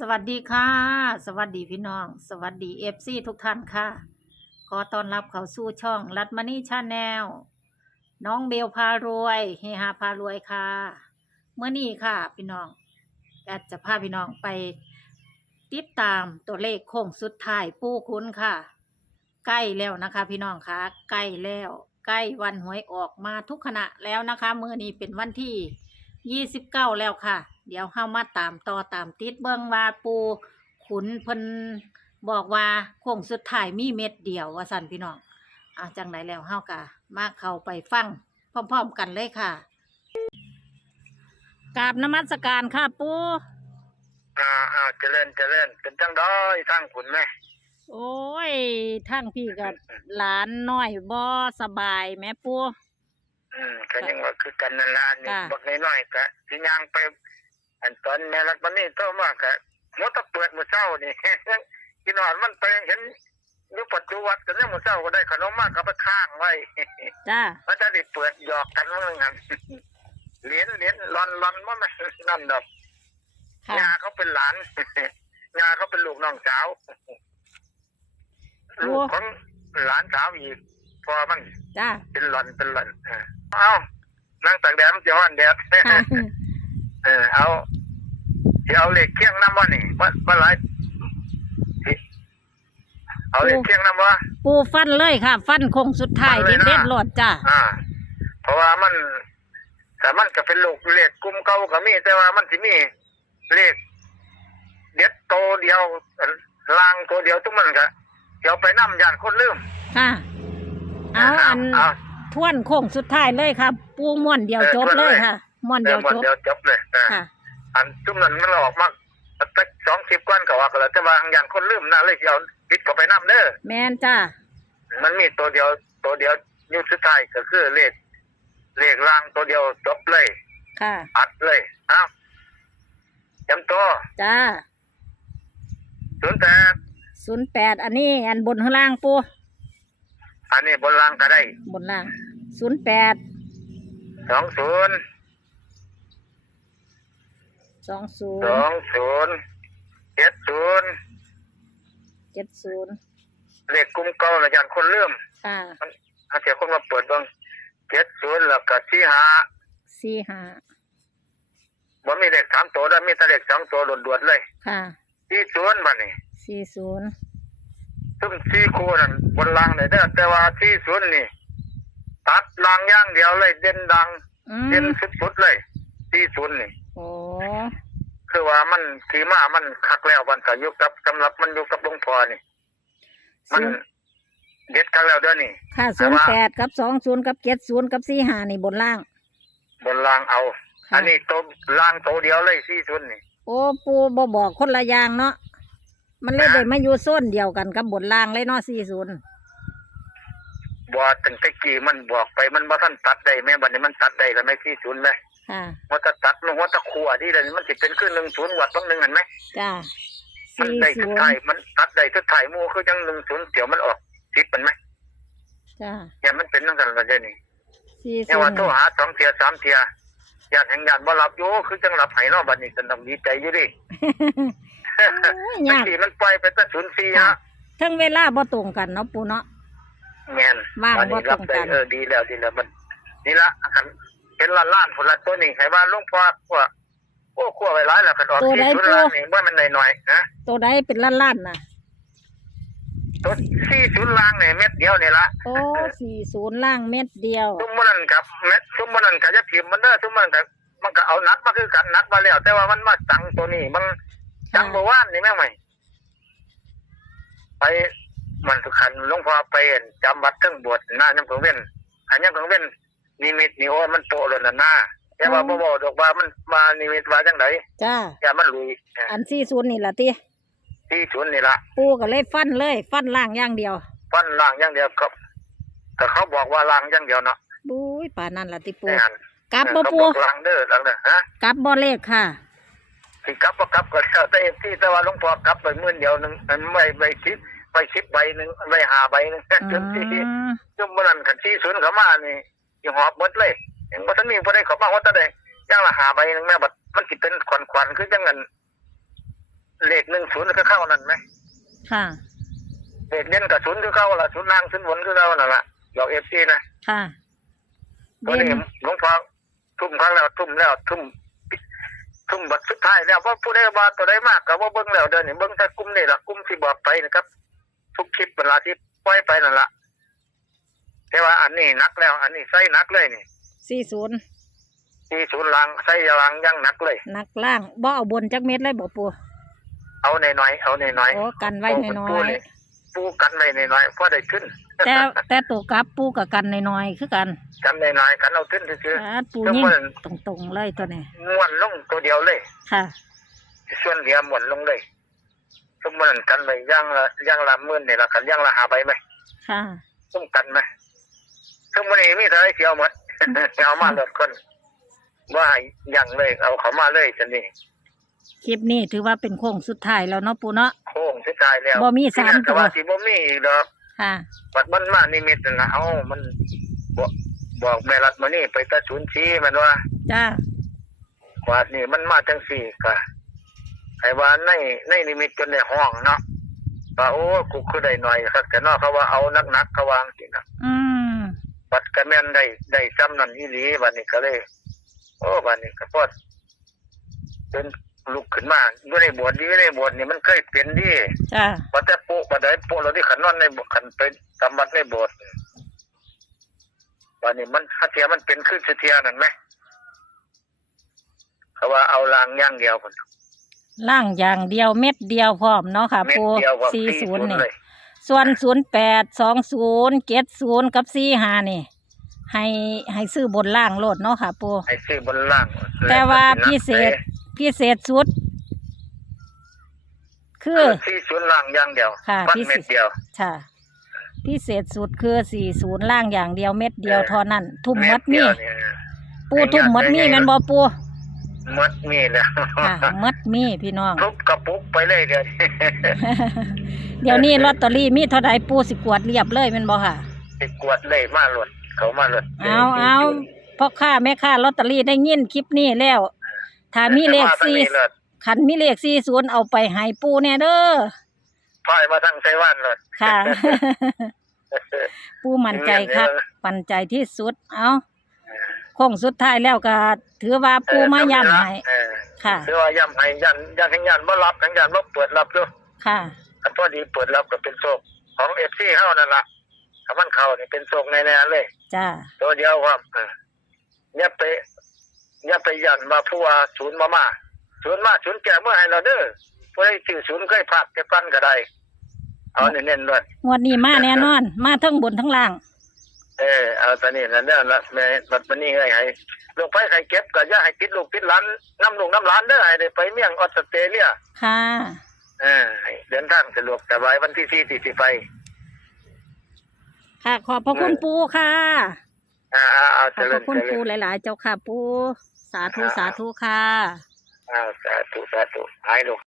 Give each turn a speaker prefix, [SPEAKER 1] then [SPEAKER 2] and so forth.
[SPEAKER 1] สวัสดีค่ะ สวัสดีพี่น้อง สวัสดีเอฟซีทุกท่านค่ะ ขอต้อนรับเข้าสู่ช่องรัตมณีชาแนลน้องเบลพารวยเฮฮาพารวยค่ะเมื่อนี้ค่ะ พี่น้องแอดจะพาพี่น้องไปติดตามตัวเลขโค้งสุดท้ายปูคุ้นค่ะ ใกล้แล้วนะคะ พี่น้องคะใกล้แล้วใกล้วันหวยออกมาทุกขณะแล้วนะคะเมื่อนี้เป็นวันที่ยี่สิบเก้าแล้วค่ะ เดี๋ยวเข้ามาตามต่อตามติดเบิ้งว่าปูขุนเพิ่นบอกว่าโค้งสุดท้ายมีเม็ดเดียวว่าสั่นพี่น้องอะจังไหนแล้วเฮากะมาเข้าไปฟังพร้อมๆกันเลยค่ะกราบนมัสการค่ะปู
[SPEAKER 2] อ่าอ่าเจริญเจริญเป็นจังด้อยทั้งคุณแม่
[SPEAKER 1] โอ้ยทั้งพี่กับหลานน้อยบ่สบายแม่ปู
[SPEAKER 2] อืมก็ยังว่าคือกันนั่นละอันนี้
[SPEAKER 1] ค่ะ
[SPEAKER 2] บักน้อยๆก็สิย่างไป อันตอนแม่รักมันนี่โตมากก็มดตะเปิดมื้อเช้านี่ยังกินหอดมันไปเห็นอยู่ปัจจุบันกันเนี่ยมื้อเช้าก็ได้ขนมมากก็ไปข้างไว้
[SPEAKER 1] จ้า
[SPEAKER 2] มันจะได้เปิดหยอกกันว่างั้นเหรียญเหรียญลอนลอนว่ามันนั่นดอก
[SPEAKER 1] ค่ะ
[SPEAKER 2] ยาเขาเป็นหลาน ยาเขาเป็นลูกน้องสาว
[SPEAKER 1] โอ้
[SPEAKER 2] ลูกของหลานสาวอีกพอมัน
[SPEAKER 1] จ้า
[SPEAKER 2] เป็นหลอนเป็นหลอนเออเอานั่งตากแดดมันจะฮ้อนแดด
[SPEAKER 1] ค่ะ
[SPEAKER 2] เออเอา สิเอาเหล็กเคียงน้ำวะนี่ว่าว่าไรสิเอาเหล็กเคียงน้ำวะ
[SPEAKER 1] ปูฟันเลยค่ะ ฟันโค้งสุดท้าย
[SPEAKER 2] ฟันเลยนะ
[SPEAKER 1] เด็ดๆโลดจ้า
[SPEAKER 2] อ่า เพราะว่ามันแต่มันก็เป็นลูกเหล็กกลุ่มเก่าก็มี แต่ว่ามันสิมีเหล็กเด็ดโตเดียวลางตัวเดียวทุกมันก็เดี๋ยวไปน้ำยานคนลืม
[SPEAKER 1] ค่ะเอาอัน
[SPEAKER 2] เอา
[SPEAKER 1] ทวนโค้งสุดท้ายเลยค่ะปูม่วนเดียว
[SPEAKER 2] เออ
[SPEAKER 1] จบ
[SPEAKER 2] ทวน
[SPEAKER 1] เล
[SPEAKER 2] เลยย
[SPEAKER 1] ค่ะม่วน
[SPEAKER 2] เดี๋
[SPEAKER 1] เดี
[SPEAKER 2] ย
[SPEAKER 1] ยวว
[SPEAKER 2] มัน
[SPEAKER 1] จบ
[SPEAKER 2] เดี๋ยวจบเลยเออ
[SPEAKER 1] ค่ะ
[SPEAKER 2] อันจุ่มนั้นมันออกมาสักสองสิบก้อนก็ว่ากันแล้วแต่ว่าอันยานคนลืมนะเลยสิเอาปิดเข้าไปน้ำเด้อ
[SPEAKER 1] แมนจ้า
[SPEAKER 2] มันมีตัวเดียวตัวเดียวอยุดสุดท้ายก็คือเลขเลขล่างตัวเดียวจบเลย
[SPEAKER 1] ค่ะ
[SPEAKER 2] อัดเลยเอ้าจำตัว
[SPEAKER 1] จ้า
[SPEAKER 2] ศูนย์แปด
[SPEAKER 1] ศูนย์แปดอันนี้ อันบนข้างล่างปู
[SPEAKER 2] อันนี้บนล่างก็ได้
[SPEAKER 1] บนล่างศูนย์แปด
[SPEAKER 2] สองศูนย์
[SPEAKER 1] สองศู
[SPEAKER 2] ส
[SPEAKER 1] น
[SPEAKER 2] อ
[SPEAKER 1] ย์
[SPEAKER 2] งศูนย์เจ็ดศูนย์
[SPEAKER 1] เจ็ดศูนย์
[SPEAKER 2] เลขกลุ่มเก่าละยันคนเริ่ม
[SPEAKER 1] ค่ะ
[SPEAKER 2] ถ้าเสียคนมาเปิดเบ้างเจ็ดศูนย์แล้วก็สี่ห้า
[SPEAKER 1] สี่ห้า
[SPEAKER 2] บ่มีเลขสามตัวแล้วมีแต่เลขสองตัวด่วนๆเลย
[SPEAKER 1] ค่ะ
[SPEAKER 2] สี่ศูนย์บัดนี้
[SPEAKER 1] สี่ศูนย์
[SPEAKER 2] ซึ่งสี่คู่นั่นบนล่างเลยเด้อแต่ว่าสี่ศูนย์นี่ ตัดล่างอย่างเดียวเลย เด่นดัง
[SPEAKER 1] อื
[SPEAKER 2] เด่น
[SPEAKER 1] ม
[SPEAKER 2] สุดๆเลย สี่ศูนย์นี่
[SPEAKER 1] โอ้
[SPEAKER 2] คือว่ามันทีมามันคักแล้วมันก็อยู่กับสำหรับมันอยู่กับหลวงพ่อนี่ มัน
[SPEAKER 1] ศูนย์
[SPEAKER 2] เด็ดคักแล้วเด้อนี่
[SPEAKER 1] ค่ะ
[SPEAKER 2] แต่
[SPEAKER 1] ศูนย์
[SPEAKER 2] ว่า
[SPEAKER 1] แปดกับสองศูนย์กับเจ็ดศูนย์กับสี่ห้านี่บนล่าง
[SPEAKER 2] บนล่างเอา
[SPEAKER 1] ค่ะ
[SPEAKER 2] อันนี้ตัวล่างตัวเดียวเลยสี่ศูนย์นี่
[SPEAKER 1] โอ้ปูบอบอกคนละอย่างเนาะมันเลย
[SPEAKER 2] นะ
[SPEAKER 1] ได้มาอยู่โซนเดียวกันกับบนล่างเลยเนาะสี่ศูนย์
[SPEAKER 2] บอตั้งแต่กี้มันบอกไปมันบ่ทันตัดได้แม่บัดนี้มันตัดได้แล้วไหม่สี่ศูนย์ไหม
[SPEAKER 1] ค่ะ
[SPEAKER 2] ว่าจะตัดมันว่าจะขัวที่เดนมันสิเป็นขึ้นหนึ่งศูนย์วัดบางหนึ่งเห็นไหม
[SPEAKER 1] จ้า
[SPEAKER 2] มัน
[SPEAKER 1] สี่
[SPEAKER 2] ได้
[SPEAKER 1] ศู
[SPEAKER 2] สุด
[SPEAKER 1] น
[SPEAKER 2] ท้าย
[SPEAKER 1] ย์
[SPEAKER 2] มันตัดได้สุดท้ายหมูคือจังหนึ่งศูนย์เดี๋ยวมันออกสิบเป็นไหม
[SPEAKER 1] จ้า
[SPEAKER 2] เนี่ยมันเป็นตั้งแต่ละเดือนนี่
[SPEAKER 1] สี่
[SPEAKER 2] เนี่ย
[SPEAKER 1] ศู
[SPEAKER 2] ว่าน
[SPEAKER 1] ย์
[SPEAKER 2] โทรหาสองเทียสามเทียญาติแห่งญาติบ่รับอยู่คือจังรับไห้เนอบัดนี้ฉันต้องดีใจอยู่ดิ
[SPEAKER 1] โอ้ย
[SPEAKER 2] เมื่อยา
[SPEAKER 1] ก
[SPEAKER 2] กี้มันปล่อยไปตั้งศูนย์สี่
[SPEAKER 1] ค่ะ
[SPEAKER 2] ฮะ
[SPEAKER 1] ทั้งเวลาบ่ตรงกันเนาะปูเนาะ
[SPEAKER 2] แม่น
[SPEAKER 1] ว่าง
[SPEAKER 2] อันนี้
[SPEAKER 1] บ่ตรงกัน
[SPEAKER 2] ได้เออดีแล้วดีแล้วมันนี่ละคัน เป็นล้านล้านๆผลละตัวนี้ให้ว่าหลุงพ่อขั้วโอ้ขั้วไว้หลายแล้วคันออก
[SPEAKER 1] ตัว
[SPEAKER 2] ที่
[SPEAKER 1] ใด
[SPEAKER 2] ศูนย์
[SPEAKER 1] ตัว
[SPEAKER 2] ล้านนี่ว่ามันหน่อยๆนะ
[SPEAKER 1] ตัวใดเป็นล้านล้านๆน่ะ
[SPEAKER 2] ตัวที่ศูนย์ล้างเนี่ยเม็ดเดียวนี่ละ
[SPEAKER 1] โอ้สี่ศูนย์ล่างเม็ดเดียว
[SPEAKER 2] ซุ้มมันนั่นกับเม็ดซุ้มมันนั่นกับจะพิมพ์มันเด้อซุ้มมันกับมันก็เอานัดมาคือกันนัดมาแล้ว แต่ว่ามันมาจังตัวนี้มันจังเมื่อวานนี่แม่งไหมไปมันสุขันหลวงพ่อไปเห็นจำวัดเครื่องบวชหน้ายังของเว้นอันยังของเว้น นิมิตนี่โอ้มันโตแล้วนะหน้าแต่ว่าบ่บอกดอกว่ามันมานิมิตว่าจังได
[SPEAKER 1] จ้า
[SPEAKER 2] อย่ามันลุย
[SPEAKER 1] อันสี่ศูนย์นี่ล่ะติ
[SPEAKER 2] ที่ศูนย์นี่ละ
[SPEAKER 1] ปูก็เลยฟันเลย ฟันล่างอย่างเดียว
[SPEAKER 2] ฟันล่างอย่างเดียวครับก็เขาบอกว่าล่างอย่างเดียวเนาะ
[SPEAKER 1] บุ้ยป่านนั้นล่ะติปู
[SPEAKER 2] แม่น
[SPEAKER 1] กลับบ่
[SPEAKER 2] เขา
[SPEAKER 1] ปู
[SPEAKER 2] บอกล่างเด้อล่างเด้อฮะ
[SPEAKER 1] กลับบ่เลขค่ะ
[SPEAKER 2] สิกลับบ่กลับก็แล้วแต่ที่แต่ว่าหลวงพ่อกลับไปหมื่นเดียวหนึงอันไม่ไปคิดไปคิดใบหนึงไปหาใบหนึง
[SPEAKER 1] อื
[SPEAKER 2] จนที่
[SPEAKER 1] ม
[SPEAKER 2] จนบ่นั้นคันที่ศูนย์เขามานี่ สิหอบหมดเลยยังบ่ทันมีบ่ได้เขามาว่าแต่ใดอย่างละหาใบหนึงแม่บัดมันสิเป็นควันๆคือจังนั้นเลเลขหนึ่งศูนย์ก็เข้านั่นไหม
[SPEAKER 1] ค่ะ
[SPEAKER 2] เลขเด่นกับศูนย์ก็เข้าละศูนย์ล่างศูนย์บนก็เข้านั่นละหยอกเอฟซีนะ
[SPEAKER 1] ค่ะ
[SPEAKER 2] ตอน
[SPEAKER 1] เด่น
[SPEAKER 2] นี้หลวงพ่อทุ่มครั้งแล้วทุ่มแล้วทุ่มทุ่มบัดสุดท้ายแล้วว่าผู้ใดว่าตัวใดมากกับว่าเบิ้งแล้วเดินนี่เบิ้งแต่กลุ่มนี่ละกลุ่มที่บอกไปนะครับ ทุกคลิปเวลาที่ปล่อยไปนั่นละ แต่ว่าอันนี้หนักแล้ว อันนี้ใส่หนักเลยนี่
[SPEAKER 1] สี่ศูนย์
[SPEAKER 2] ที่ศูนย์ล่างใส่ยางยังหนักเลย
[SPEAKER 1] นักล่างบ่เอาบนจักเม็ดเลยบ่ปู
[SPEAKER 2] เอาหน่อยๆเอาหน่อย
[SPEAKER 1] โอ้กันไว้น้
[SPEAKER 2] ปู
[SPEAKER 1] อย
[SPEAKER 2] นี่ปูกันไว้หน่อยๆพอได้ขึ้น
[SPEAKER 1] ๆแต่แต่ตัวกลับปูกับกันน้อยๆคือกัน
[SPEAKER 2] กันหน่อยๆกันเอาขึ้นซื่อ
[SPEAKER 1] อ่าปู
[SPEAKER 2] ก็
[SPEAKER 1] ยิ่ง
[SPEAKER 2] มัน
[SPEAKER 1] ตรงๆเลยตัวนี้
[SPEAKER 2] ๆม้วนลงตัวเดียวเลย
[SPEAKER 1] ค่ะ
[SPEAKER 2] ส่วนเหลือม้วนลงเลยสมมติกันไปย่างละย่างละหมื่นนี่ละกันย่างละหาใบไหม
[SPEAKER 1] ค่ะ
[SPEAKER 2] ต้องกันไหม สมมตินี้มีเท่าไรเสียวหมดเอามาเลิศคนว่าอย่างเลยเอาเขามาเลยจะนี่
[SPEAKER 1] คลิปนี้ถือว่าเป็นโค้งสุดท้ายแล้วเนาะปูเนาะ
[SPEAKER 2] โค้งสุดท้ายแล้ว
[SPEAKER 1] บ่มีสามตัว
[SPEAKER 2] แต่ว่าสิบ่มีอีกดอก
[SPEAKER 1] ค่ะ
[SPEAKER 2] บัดมันมานิมิตนั่นละเอ้ามันบอกบอกแม่รัดมานี่ไปตะศูนย์ชี้มันว่า
[SPEAKER 1] จ้า
[SPEAKER 2] ว่านี่มันมาจังสี่ก็ไอ้ว่าในในนิมิตจนในห้องเนาะว่าโอ้กูคือได้หน่อยครับแต่เนอกเขาว่าเอานักๆเขาวางสินะ
[SPEAKER 1] อืม
[SPEAKER 2] บัดกระแม่นได้ได้ซ้ำนั่นอีหลีบัดนี้ก็เลย โอ้บัดนี้ก็พอดเป็นลุกขึ้นมาอยู่ในบวชอยู่ในบวชนี่มันเคยเป็นดิ
[SPEAKER 1] จ้า
[SPEAKER 2] ว่าแต่โปะบัดใดโปะเราที่ขันนอนในโบสถ์ขันเป็นกำบัดในโบสถ์บัดนี้มันถ้าเทียมันเป็นขึ้นเทียนั่นไหมเขาว่าเอาลางอย่างเดียวคน
[SPEAKER 1] ล่างอย่างเดียวเม็ดเดียวพร้อมเนาะค่ะ
[SPEAKER 2] เม็ด
[SPEAKER 1] ปู
[SPEAKER 2] เดียวว่า
[SPEAKER 1] สี่ศูนย์นี่
[SPEAKER 2] เลย
[SPEAKER 1] ส่วนศูนย์แปดสองศูนย์เจ็ดศูนย์กับสี่ห้านี่ ให้ให้ซื้อบนล่างโลดเนาะค่ะปู
[SPEAKER 2] ไอ้ซื้อบนล่าง
[SPEAKER 1] แต่ว่าพิเศษพิเศษสุด คื
[SPEAKER 2] คืออที่ศูนย์ล่างอย่างเดียว
[SPEAKER 1] ค่ะ
[SPEAKER 2] วัด
[SPEAKER 1] พิเศษ
[SPEAKER 2] เม็ดเดียว
[SPEAKER 1] ค่ะพิเศษสุดคือสี่ศูนย์ล่างอย่างเดียวเม็ดเดียว
[SPEAKER 2] เออ
[SPEAKER 1] เท่านั้น ทุ่ม
[SPEAKER 2] เม็
[SPEAKER 1] มั
[SPEAKER 2] ด
[SPEAKER 1] ด
[SPEAKER 2] เดี
[SPEAKER 1] มี
[SPEAKER 2] ยวเนี่ย
[SPEAKER 1] ปูทุ่มมัดมี
[SPEAKER 2] ไม่
[SPEAKER 1] แม่น
[SPEAKER 2] ยาก
[SPEAKER 1] บ่ปู
[SPEAKER 2] มัดมีแล้ว
[SPEAKER 1] ค่ะมัดมีพี่น้อง
[SPEAKER 2] ทุบกระปุกไปเลยเดี๋ยวนี้
[SPEAKER 1] เดี๋ยวนี้ลอตเตอรี่มีเท่าใดปูสิกวดเรียบเลยแม่นบ่ค่ะ
[SPEAKER 2] ไปกวดเลยมาหลดเขามาหลด
[SPEAKER 1] เอาเอาพ่อค้าแม่ค้าลอตเตอรี่ได้ยินคลิปนี้แล้วถ้ามีเลข
[SPEAKER 2] มาทาง
[SPEAKER 1] สี่
[SPEAKER 2] นี้หลด
[SPEAKER 1] ขันมีเลขสี่ศูนย์เอาไปให้ปูแน่เด้อ
[SPEAKER 2] พายมาทางไต้หวันหลด
[SPEAKER 1] ค่ะ ปูมั่นใจครับมั่นใจที่สุด เอาคงสุดท้ายแล้วก็ ถือว่าปูมาย้ำให้
[SPEAKER 2] เออ
[SPEAKER 1] ค่ะ
[SPEAKER 2] คือว่าย้ำให้ยันยันให้ยันบ่รับทั้งยันบ่เปิดรับด้วย
[SPEAKER 1] ค่ะ
[SPEAKER 2] อันพอดีเปิดรับก็เป็นโชคของเอฟซีเฮานั่นล่ะถ้ามันเข้านี่เป็นโชคแน่ๆเลย
[SPEAKER 1] จ้า
[SPEAKER 2] ตัวเดียวครับเอออย่าไปอย่าไปยันว่าผู้ว่าศูนย์มามาศูนย์มาศูนย์แก่เมื่อให้เราเด้อผู้ใดชื่อศูนย์เคยพลาดเก็บกันก็ได้เอาเน้นๆด้วย
[SPEAKER 1] งวดนี้มาแน่นอน มาทั้งบนทั้งล่าง
[SPEAKER 2] เออเอาตอนนี้นั่นเด้อละแม่บัดมันนี่ให้ให้ลูกไปใครเก็บก็อย่าให้ติดลูกติดหลานน้ำลูกน้ำหลานเด้อให้ได้ไปเมียงออสเตรเลีย
[SPEAKER 1] ค่ะ
[SPEAKER 2] เออให้เดินทางสะดวกสบายวันที่สี่ที่สิไป
[SPEAKER 1] ค่ะ ขอบพระคุณปูค่ะ
[SPEAKER 2] อ่าเอา
[SPEAKER 1] ข
[SPEAKER 2] เจ
[SPEAKER 1] อบพ
[SPEAKER 2] ริ
[SPEAKER 1] ระ
[SPEAKER 2] ญ
[SPEAKER 1] คุณ
[SPEAKER 2] เจริ
[SPEAKER 1] ปู
[SPEAKER 2] ญ
[SPEAKER 1] หลาย ๆ เจ้าค่ะปู สาธุสาธุค่ะ
[SPEAKER 2] อ่าสาธุสาธุหายลูก